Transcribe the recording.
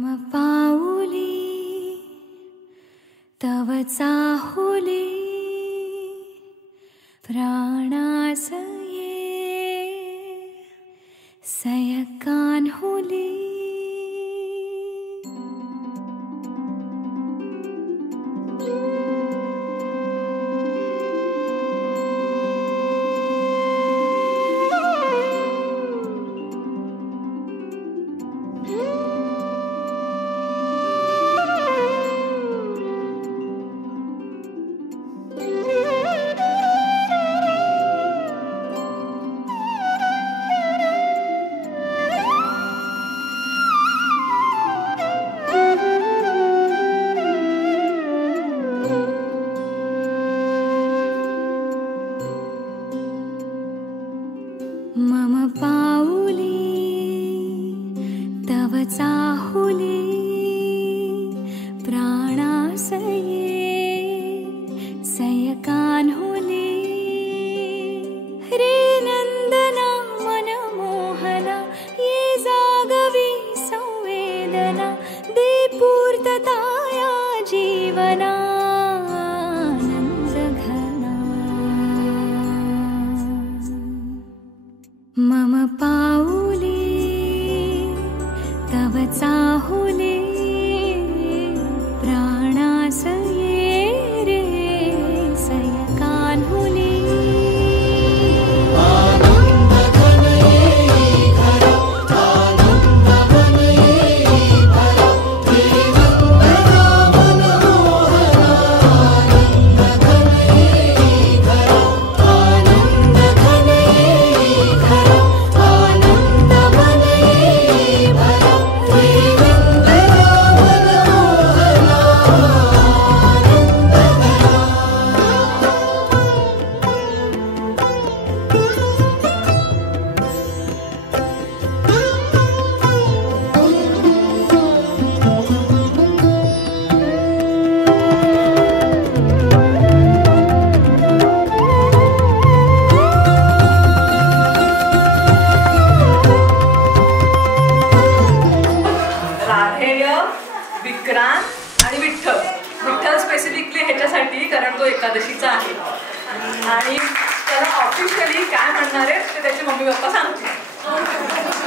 मम पाऊली तव चाहुली प्राणासये सयकान्हुली मम पाऊली तव चाहुली प्राणासये सयकान्हुली रे नंदना मनमोहना ये जागवी संवेदना दे पूर्तताया जीवना मम पाऊली तव चाहुली प्राणासये रे सयकान्हुली विक्रांत आणि विठ्ठल. विठ्ठल स्पेसिफिकली ह्याच्यासाठी कारण तो एकादशीचा आहे आणि त्याला ऑफिशियली काय म्हणणार आहे ते त्याचे मम्मी पप्पा सांगतील.